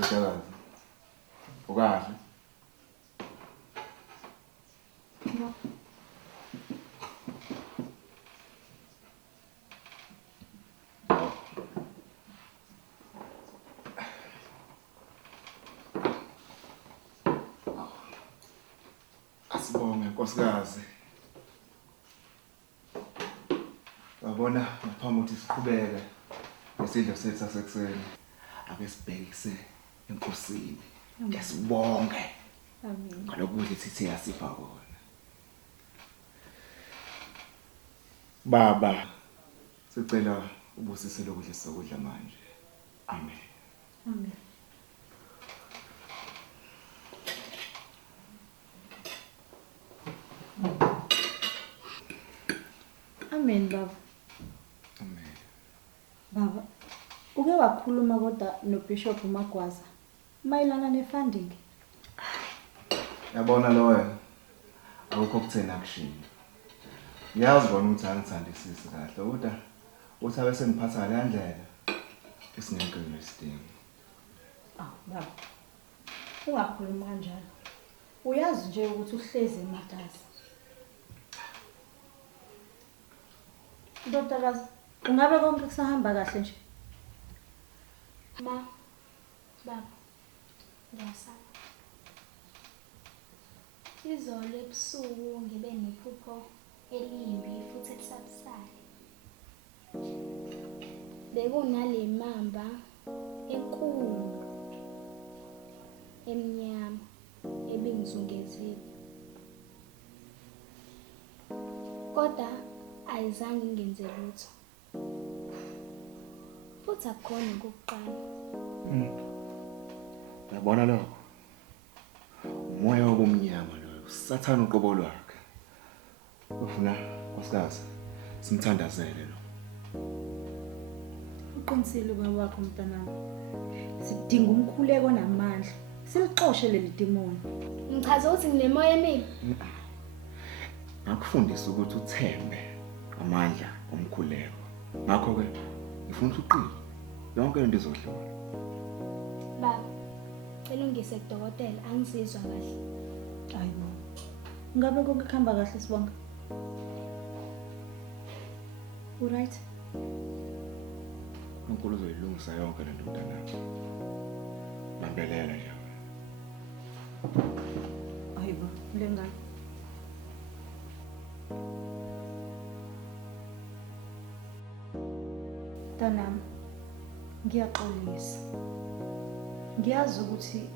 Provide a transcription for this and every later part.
Ndodakazi. Ukahle. Asibonge nkosikazi. Wabona ngaphambi ukuthi siqhubeke nesidlo sethu sasekuseni. Ake sibhekise enkosini. Ngesibonge. Amen. Ngalokudla sithi yasipha kona. Baba, sicela ubusise lokudla sokudla manje. Amen. Amen. Amen baba. Amen. Baba, uke wakhuluma kodwa noBishop Magwaza mayelana nefunding. Yabona lo wena. Awukho kuthena action. Ngiyazi bona ukuthi angithandisisi kahle kodwa uthi abe sengiphatha le ndlela isingeke nesidingo. Baba. Ungakhuluma kanjalo. Uyazi nje ukuthi uhlezi ematasa. Ndodakazi, ungabe konke kusahamba kahle nje? Ma, baba, ngiyasaba. Izolo ebusuku ngibe nephupho elimbi futhi elisabusayo. Bekunale mamba enkulu emnyama ebingizungezile. Kodwa ayizange ingenze lutho. Futhi akukhona ukuqala. Yabona lokho. Umoya wobumnyama loyo, usathana uqobo lwakhe. Ufuna nkosikazi simthandazele lo. Uqinisile baba wakho mntanami. Sidinga umkhuleko namandla. Silixoshe leli demoni. Ngichaza ukuthi nginemoya emibi. Ngakufundisa ukuthi uthembe amandla omkhuleko. Ngakho ke ngifuna ukuthi uqine. Yonke into izodlula. Baba, cela ungise kudokotela angizizwa kahle. Hayibo. Ngabe konke kuhamba kahle sibonga? Alright. uNkulunkulu uzoyilungisa yonke lento mntanami. Bambelela nje. Hayibo, lengane. Tanami, ngiyaxolisa. Ngiyazi ukuthi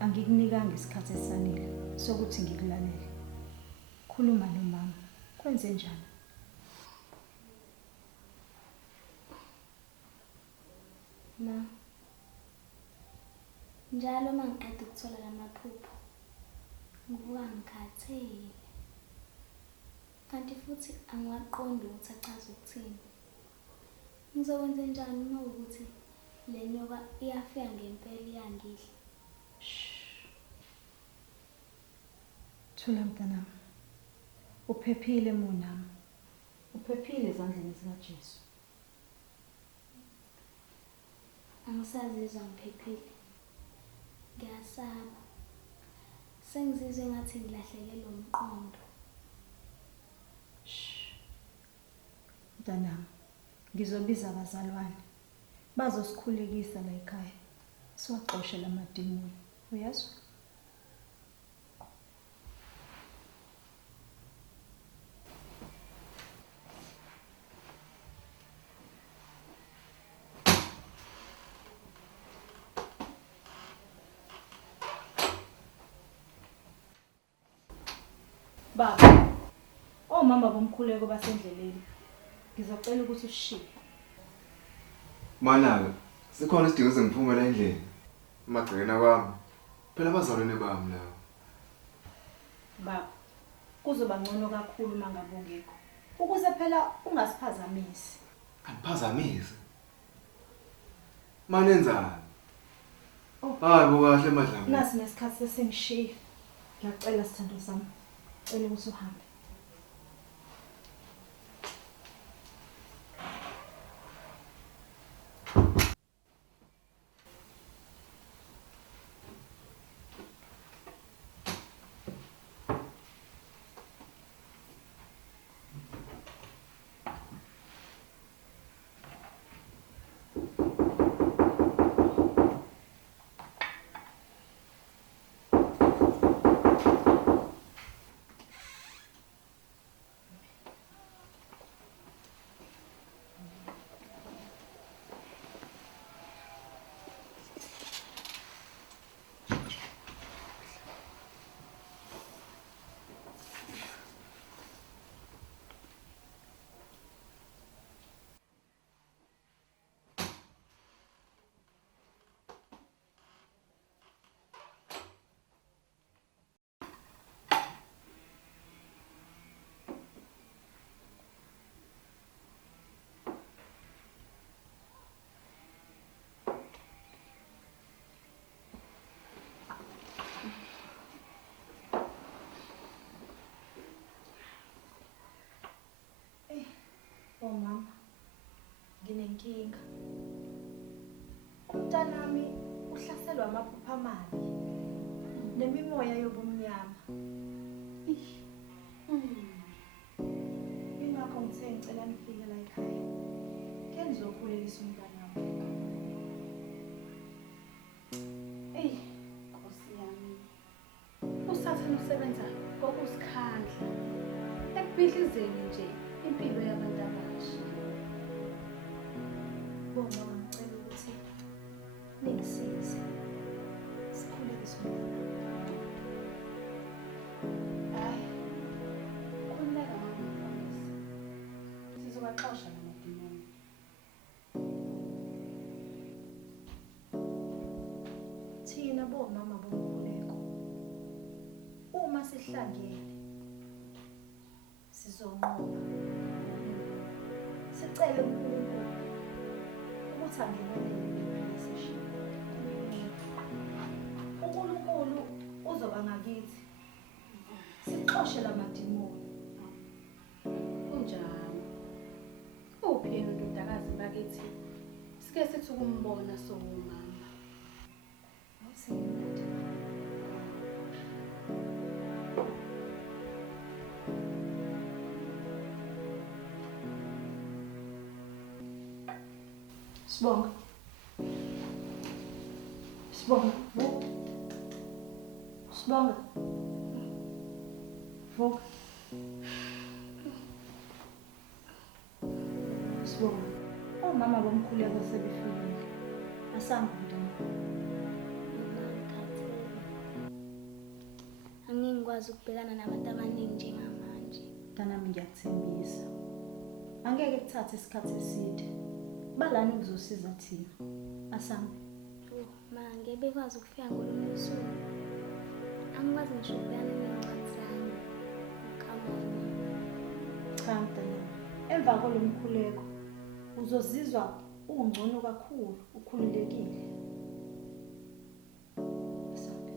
angikunikanga isikhathi esanele sokuthi ngikulalele. Khuluma nomama. Kwenze njani? Ma, njalo uma ngiqeda ukuthola lamaphupho, ngivuka ngikhathele. Kanti futhi angiwaqondi ukuthi achaza ukuthini. Ngizokwenza njani uma ukuthi le nyoka iyafika ngempela iyangidla? Thula mntanami. Uphephile monami. Uphephile ezandleni zikaJesu. Angisazizwa ngiphephile. Ngiyasaba. Sengizizwe ngathi ngilahlekelwe umqondo. Mntanami, ngizobiza abazalwane. Bazosikhulekisa la ekhaya. Siwaxoshe lamadimoni. Uyazwa? Baba, omama bomkhuleko basendleleni. Ngizocela ukuthi ushiye. Mana-ke, sikhona isidingo sengiphumela endlini. Emagcekeni kwami. Phela abazalwane bami lawo. Baba, kuzoba ngcono kakhulu mangabe ungekho. Ukuze phela ungasiphazamisi. Angiphazamisi. Manenzani? Hayi bokahle emadlangeni. Nasi nesikhathi sesengishiya. Ngiyacela sithando sami. Cela ukuthi uhambe. Yebo mama. Nginenkinga. Umntanami uhlaselwa amaphupha amabi nemimoya yobumnyama. Ingakho ngithe ngicela nifike la ekhaya. Ke nizokhulelisa umntanami. Nkosi yami. Usathana usebenza ngokusikhandla. Ekubhidlizeni nje impilo yabantu abasha. Bonga ngicela ukuthi ningisize. Sikhulelise umntanami. Hayi. Khululeka mama mfundisi. Sizobaxosha lamadimoni. Thina bomama bomkhuleko. Uma sihlangene sizonqoba. Sicele uNkulunkulu ukuthi angenelele lesishini. uNkulunkulu uzoba ngakithi. Sixoshe lamadimoni. Kunjalo. Uphi yena uNtodakazi bakithi? Sike sithi ukumbona sowumama. Awusemnandi. Sibonga. Sibonga. Sibonga. Vuka. Sibonga. Omama bomkhuleko sebefikile. Asambe mntwana. Angingikwazi ukubhekana nabantu abaningi njengamanje. Mntanami ngiyakuthembisa. Angeke kuthathe isikhathi eside. Balani kuzosiza thina. Asambe. Ma ngeke bekwazi ukufika ngolunye usuku. Angikwazi ngisho ukubhekana nencwadi zami. Come on. Cha mntanami. Emva kolomkhuleko uzozizwa ungcono kakhulu, ukhululekile. Asambe.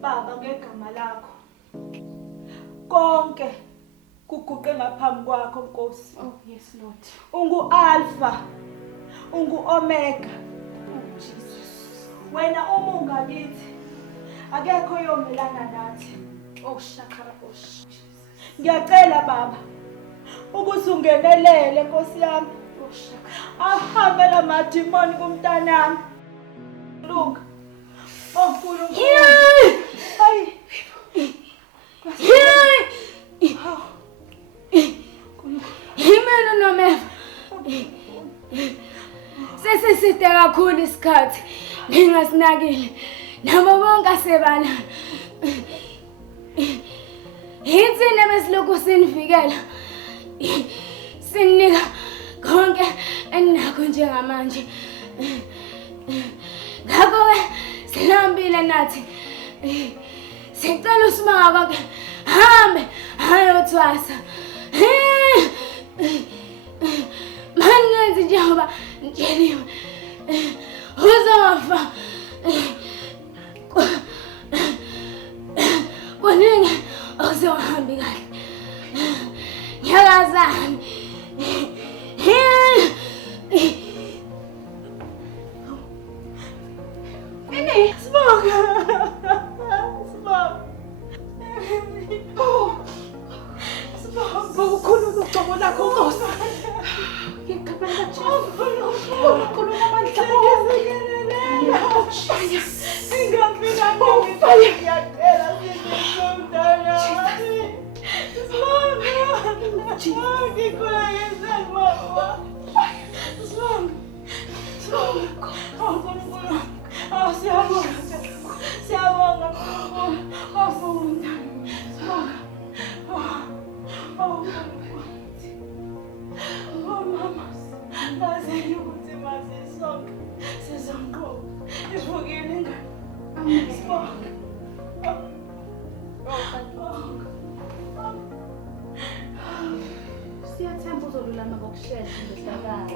Baba ngegama lakho konke kuguqe ngaphambi kwakho Nkosi. Oh yes Lord. Ungu-Alpha, ungu-Omega. Oh Jesus. Wena uma ungakithi akekho yomelana nathi. Oh shakara oh Jesus. Ngiyacela Baba ukuthi ungenelele Nkosi yami. Oh shakara. Ahambe lamadimoni kumntanami. Lunga. Oh Nkulunkulu. Hayi. Yimelo nomeva. Sesiside kakhulu isikhathi ngingasinakile. Nabo bonke asebala. Yitsine besilokhu sinivikela. Sinika konke enakho njengamanje. Ngakho-ke silambile nathi. Sicela uSibonga konke hambe ayothwasa. Mangenzi njengoba ngitsheliwe. Uzofa. Kuningi okuzohambi kahle. Ngiyakazana. Ini Sibonga. Sibonga. Sibonga ukhuluma uqobo lakho Nkosi. Ngikabela nje. Ukhuluma amandla ngiyafika ngiyacela ngiyacela Sibonga. Ngikulekeze mama. Sibonga. Sibonga. Unkulunkulu. Siyabonga. Siyabonga Nkulunkulu. Sibonga. Sibonga. Unkulunkulu. ukululama kokushesha ndodakazi.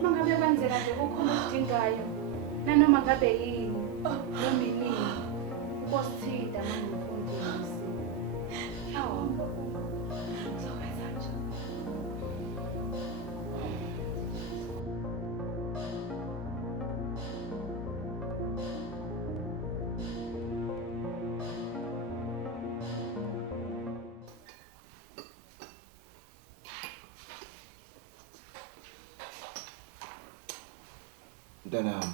Uma ngabe kwenzeka nje kukhona okudingayo nanoma ngabe yini noma inini ukosithinta mangumfundisi. Awu. Uzokwenza nje. Mntanami,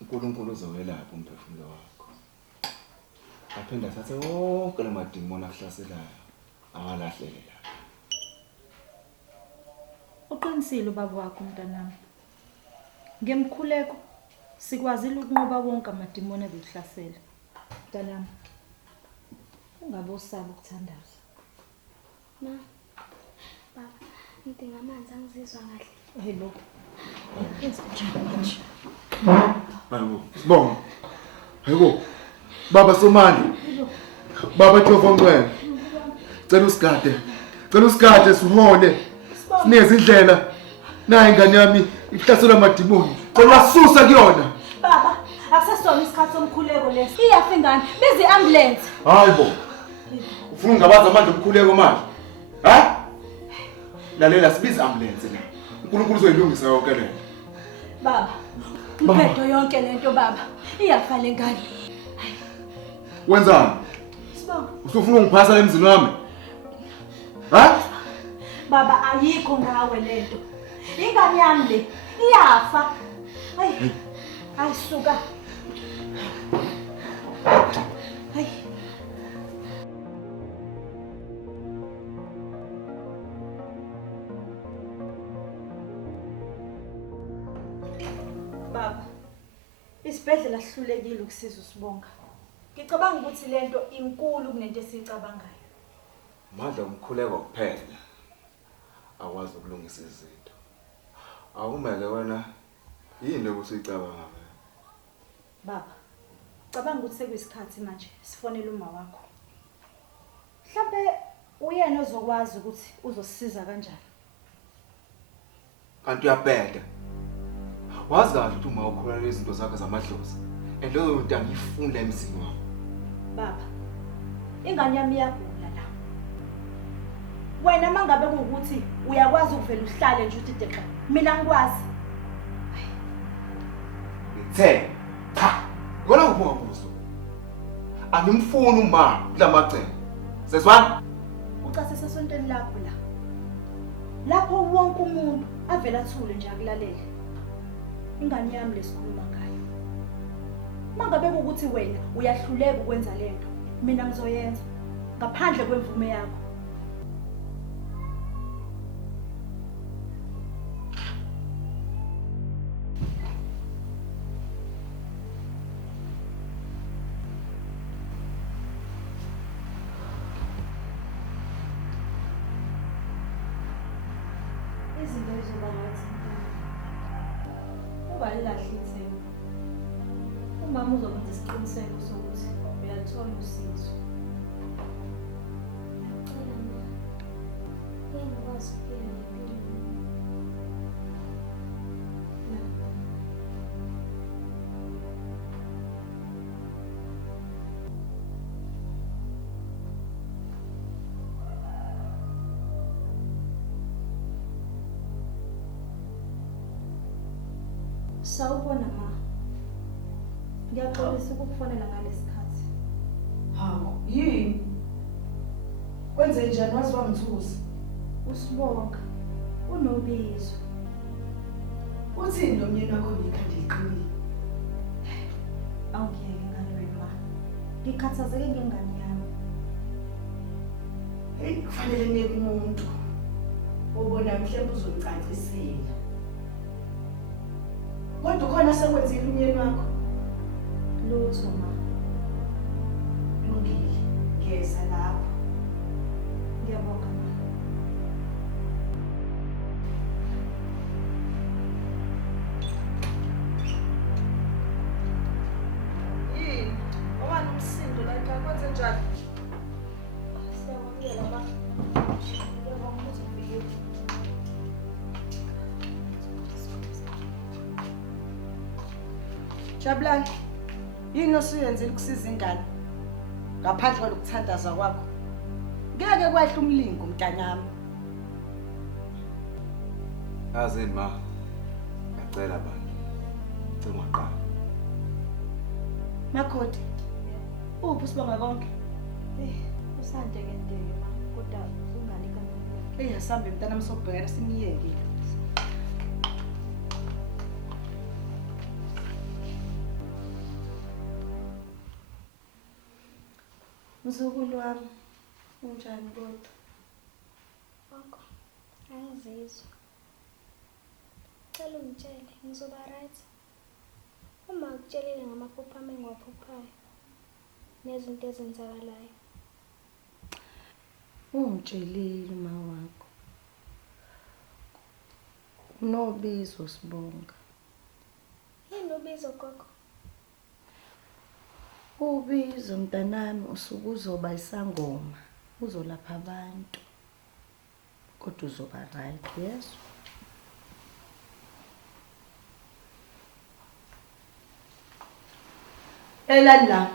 uNkulunkulu uzowelapha umphefumulo wakho. Aphinda athathe wonke lamadimoni akuhlaselayo awalahlele la. Uqinisile ubaba wakho mntanami. Ngemkhuleko sikwazile ukunqoba wonke amadimoni azokuhlasela. Mntanami, ungabe usaba ukuthandaza. Ma, baba, ngidinga amanzi angizizwa kahle. Hello. Hayibo, sibonga. Hayibo. Baba Somandla. Baba Jehova Ngcwele. Cela usigade sihone. Sineze indlela. Nayi ingane yami ihlaselwa amadimoni. Cela susa kuyona. Baba, akusasona isikhathi somkhuleko lesi. Iyafa ingane, beze ambulance. Hayibo. Ufuna ungabaza amandla omkhuleko manje? Ha? Lalela sibiza ambulance la. uNkulunkulu uzoyilungisa yonke le. Baba, uphetho yonke lento baba. Iyafa lengane. Wenzani? Sibonga. Usufuna ungiphasa emzini wami? Ha? Baba ayikho ngawe lento. Ingane yami le iyafa. Hayi. Ayisuka. Hayi. Baba, isibhedlela sihlulekile ukusiza uSibonga. Ngicabanga ukuthi lento inkulu kunento esicabangayo. Amandla omkhuleko kuphela akwazi ukulungisa izinto. Awumele wena yini okusicabanga ngayo? Baba, cabanga ukuthi sekuyisikhathi manje sifonele uma wakho. Mhlawumbe uyena ozokwazi ukuthi uzosisiza kanjani. Kanti uyabheda. Wazi kahle ukuthi uma ukholela izinto zakhe zamadlozi, leyo nto angiyifuni emzini wami. Baba, ingane yami iyagula la. Wena mangabe ukuthi uyakwazi ukuvela uhlale nje uthi deqa. Mina ngikwazi. Ngithe, cha. Ngona ukubuzo. Angimfuni uma kulamagcene. Seswana? Ucase sesontweni lakho la. Lapho wonke umuntu avela athule nje akulalele. Ingane yami lesikhuluma ngayo. Mangabe ukuthi wena uyahluleka ukwenza lento, mina ngizoyenza ngaphandle kwemvume yakho. Izinto ezizoba ngathi ubalilahle ithemba. Umama uzokwenza isiqiniseko sokuthi uyalithola usizo. Ngicela ma, ngeke ngikwazi ukuphila ngempilo. Sawubona ma. Ngiyaxolisa ukukufonela ngalesikhathi. Hawu, yini? Kwenze njani wazi wangithusa? uSibonga unobizo. Uthini lo myeni wakho ngikhanda iqinile? Awungiyeke ngane wena. Ngikhathazeke ngengane yami. Hey, kufanele nike umuntu obona mhlawumbe uzongicacisela. Kodwa khona sekwenzile umyeni wakho? Lutho ma. Lungile, ngiyeza lapho. Ngiyabonga ma. Yini? Owani umsindo la kwenze njani? Siyabongela ma. Jabulani, yini osuyenzile ukusiza ingane? Ngaphandle kwalokuthandaza kwakho. Ngeke kwahle umlingo mntanami. Yazini ma. Ngicela bani. Ngicela waqala. Makhodi. Uphi sibonga konke? Usande ke ndeke ma, kodwa ungani kancane. Asambe mntanami sobhekana simiyeke. Mzukulu wami, unjani kodwa? Wakho, angizizwa. Cela ungitshele, ngizoba right. Uma ukutshelile ngamaphupho ami engiwaphuphayo nezinto ezenzakalayo. Ungitshelile uma wakho. Unobizo sibonga. Yini ubizo gogo? Ubizo mntanami usuke uzoba isangoma, uzolapha abantu. Kodwa uzoba right, yes? Elani la.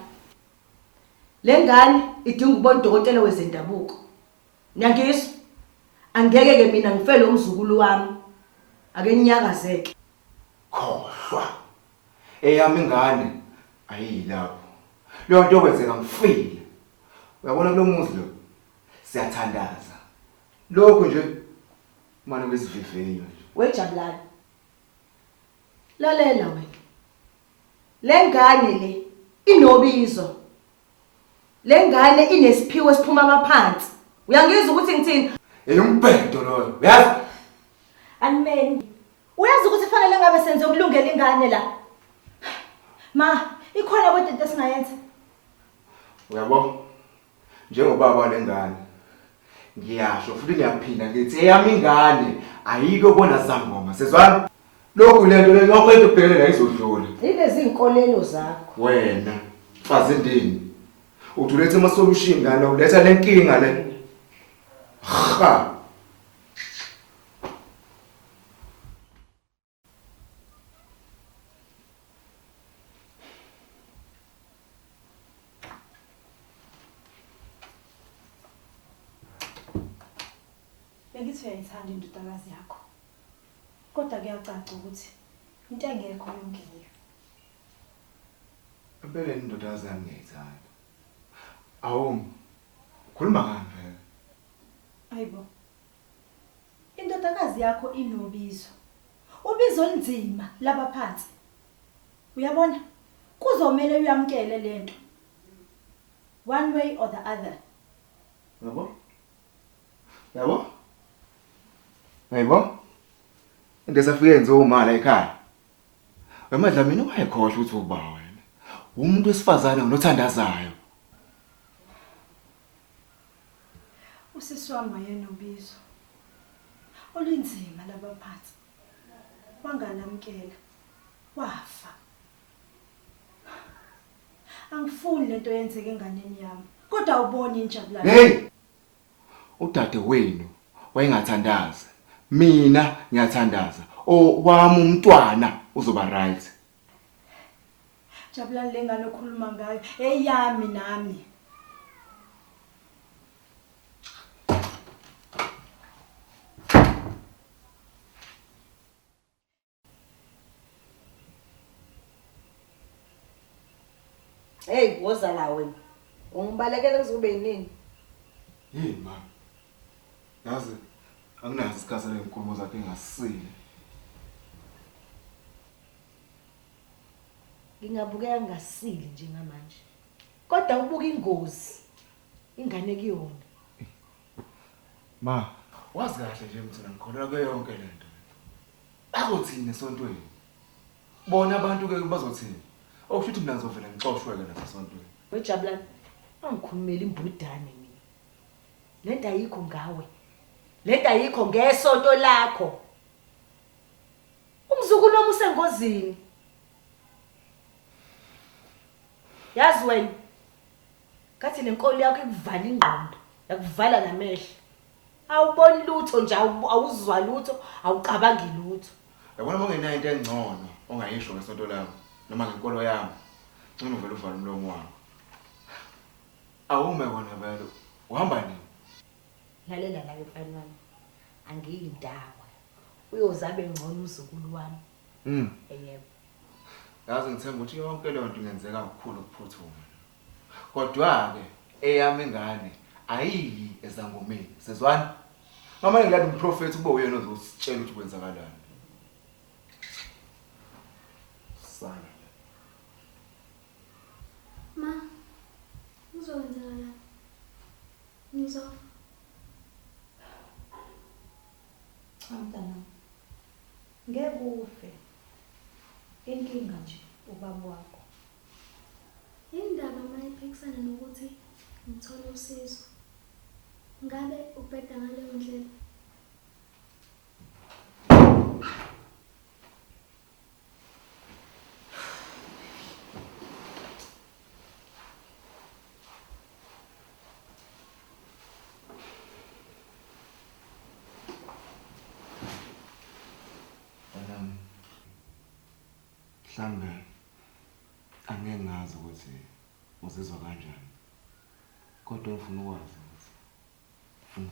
Lengane idinga ubona udokotela wezendabuko. Nyangizwa. Angeke ke mina ngifele umzukulu wami. Ake ninyakazeke. Khohlwa. Eyami ingane ayilapho. Leyo nto kwenzeka ngifile. Uyabona kulomuzi lo siyathandaza. Lokho nje manje besiviveyo nje. Wejabulani. Lalela wena. Lengane le inobizo. Lengane inesiphiwo esiphuma amaphansi. Uyangizwa ukuthi ngithini? Eyombhedo loyo. Uyazi? Animeni. Uyazi ukuthi fanele ngabe senze ukulungela ingane la. Ma, ikhona kodwa into esingayenza. Uyabo? Njengobaba lengane ngiyasho futhi ngiyaphinda ngithi eyami ingane ayikobona zangoma. Sezwana? Lokhu lento lokho into ebhekene la izodlula. Ilezi inkolelo zakho. Wena fazi ndini. Uthi ulethe ama solution ngane uletha lenkinga le. Ha. Bengithi uyayithanda indodakazi yakho. Kodwa kuyacaca ukuthi into engekho yonke leyo. Impela indodakazi yami ngiyayithanda. Awu. Khuluma ngani phela? Ayibo. Indodakazi yakho inobizo. Ubizo olunzima labaphansi. Uyabona? Kuzomela uyamkele lento. One way or the other. Yabo? Yabo? Hayibo? Into safike yenze umala ekhaya. Wemadla mina ungayikhohlwa ukuthi uba wena. Umuntu wesifazane onothandazayo. Usisi wami wayenobizo. Olunzima labaphansi. Wangalamkela. Wafa. Angifuni lento yenzeke enganeni yami. Kodwa ubone injabulani. Hey! Udade wenu wayengathandaza. Mina ngiyathandaza. Wami umntwana uzoba right. Jabulani lengane okhuluma ngayo eyami nami. Hey, woza la wena. Ungibalekele kuzobe yini? Yini ma? Yazi anginazi isikhathi lenkulumo zakhe engasile. Ngingabukeka ngasile njengamanje. Kodwa ubuka ingozi. Ingane kuyona. Ma, wazi kahle nje mthina ngikholwa kuyo yonke lento. Bazothini esontweni? Bona abantu ke bazothini? Okusho ukuthi mina ngizovela ngixoshweke nasesontweni. Wejabulani. Angikhulumela imbudane mina. Lento ayikho ngawe. Lento ayikho ngesonto lakho. Umzukulu wami usengozini. Yazi wena. Kathi lenkolo yakho ikuvala ingqondo, yakuvala namehlo. Awuboni lutho nje, awuzwa lutho, awucabangi lutho. Yabona bongenayo into engcono ongayisho ngesonto lami. noma ngenkolo yami ngicela uvele uvale umlomo wakho awume kona vele uhamba nini lalela la mfana wami angiyindawo uyozabe ngcono umzukulu wami yebo yazi ngithemba ukuthi yonke leyo nto ingenzeka kakhulu ukuphuthuma kodwa ke eyami ingane ayiyi ezangomeni sezwana mama ngilanda umprofeti kube uyena ozositshela ukuthi kwenzakalani sana Ma, uzowenzakalani? Ngizofa. Cha mntana. Ngeke ufe. Inkinga nje ubaba wakho. Indaba mayiphikisana nokuthi ngithole usizo. Ngabe ubheda ngaleyo ndlela? Mhlambe angeke ngazi ukuthi uzizwa kanjani kodwa ngifuna ukwazi ukuthi ufuna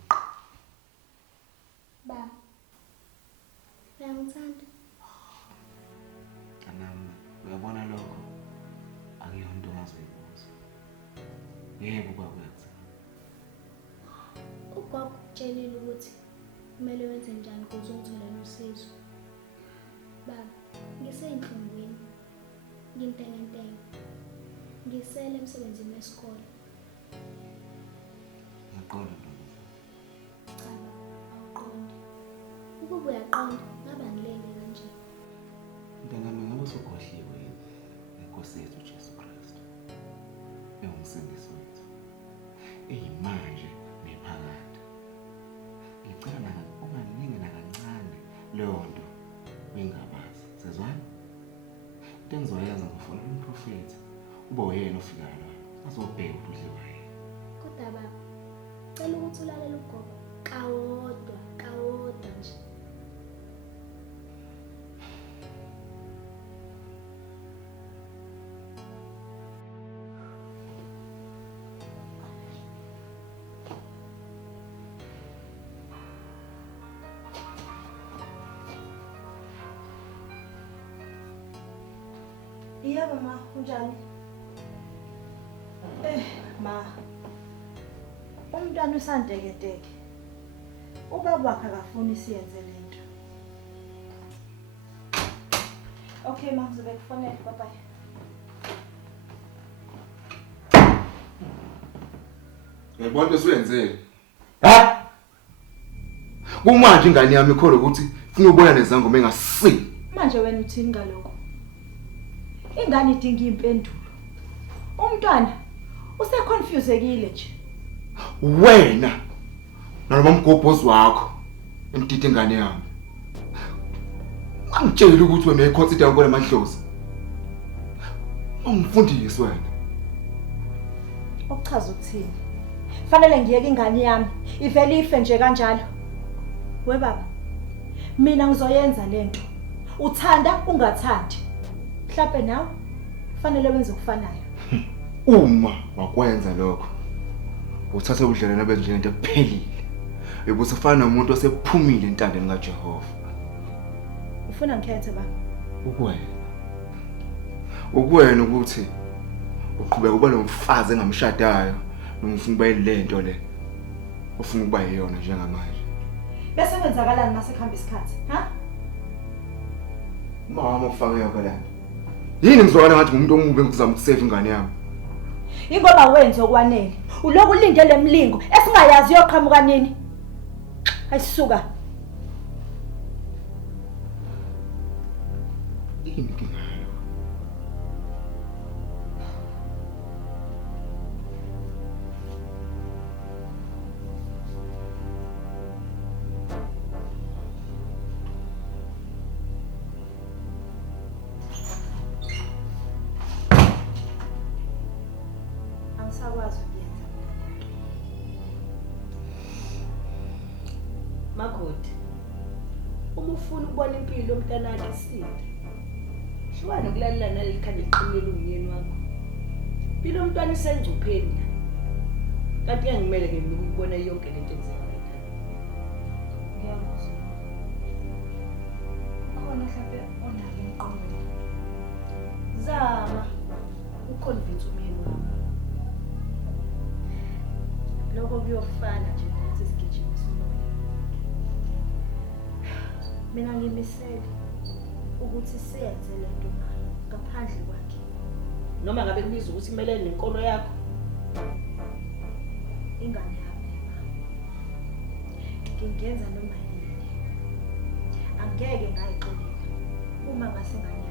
Baba. Uyangithanda? uyabona lokho akuyonto ongazoyibuza yebo kwakwenza Ugogo utshelile ukuthi kumele wenze njani ukuze ungitholele usizo. Baba, ngiseyinhlungwini. Ngintengentenge. Ngisele emsebenzini wesikole. ngiyaqonda ntombi Cha, awuqondi. Ukuba uyaqonda, ngaba ngilele kanje. mntanami ngabe usukhohliwe inkosi yethu uJesu Kristu ewumsindisi wethu eyimanje nephakade ngicela unganingi nakancane leyo nto uyingabazi sezwana into engizoyenza ngifuna umprofeti ube uyena ofikayo la azobheka ukuthi udliwa yini Kodwa baba, cela ukuthi ulalele ugogo kawodwa nje. Yebo ma, unjani? Ma. Umntwana usanteketeke. Ubaba wakhe akafuni siyenze lento. Okay ma, ngizobe kufonela bye bye. Ngiyabona into usuyenzile. Ha? Kumanje ingane yami ikhona ukuthi ufuna ubona nezangoma engasisi. Manje wena uthini ngalokho? Ingane idinga impendulo. Umntwana useconfusekile nje. Wena noma umgobhozi wakho emdide ingane yami. Angitshela ukuthi wena uyiconsider ukona amadlozi. Ungifundise wena. Okuchaza ukuthini? Fanele ngiyeke ingane yami ivele ife nje kanjalo. We baba. Mina ngizoyenza lento. Uthanda ungathandi. Mhlawumbe nawe fanele wenze ukufanayo. Uma wakwenza lokho uthatha ubudlelwane benjento ephelile. Ubusufana nomuntu osephumile entandeni kaJehova. Ufuna ngikhethe baba? Ukuwena ukuthi uqhubeka uba nomfazi engamshadayo noma ufuna ukuba yilento le ufuna ukuba yiyona njengamanje. Bese kwenzakalani mase kuhamba isikhathi, ha? Mama ufake yonke lento. Yini ngizokala ngathi ngumuntu omubi ngizama ukusave ingane yami. Ingoba wenza okwanele. Uloku ulindele emlingo esingayazi yoqhamuka nini. Ayisuka. Yini inkinga yakho? Angisakwazi ukuyenza. Makoti. Uma ufuna ukubona impilo yomntanakhe isinde. Hlukana nokulalela naleli khanda liqinile umyeni wakho. Phela umntwana isengcupheni la. Kanti ngiyangimele mina ukubona yonke lento enzekayo ekhaya. Ngiyakuzwa. Khona mhlawumbe onalo emqondweni. Zama uconvince umyeni wakho. Lokho kuyofana nje ukuthi sigijimise umoya. Mina ngimisele ukuthi siyenze lento nayo ngaphandle kwakhe. Noma ngabe kubiza ukuthi imelene nenkolo yakho. Ingane yami mama. Ngingenza noma yini. Angeke ngayixolela uma ngase ngani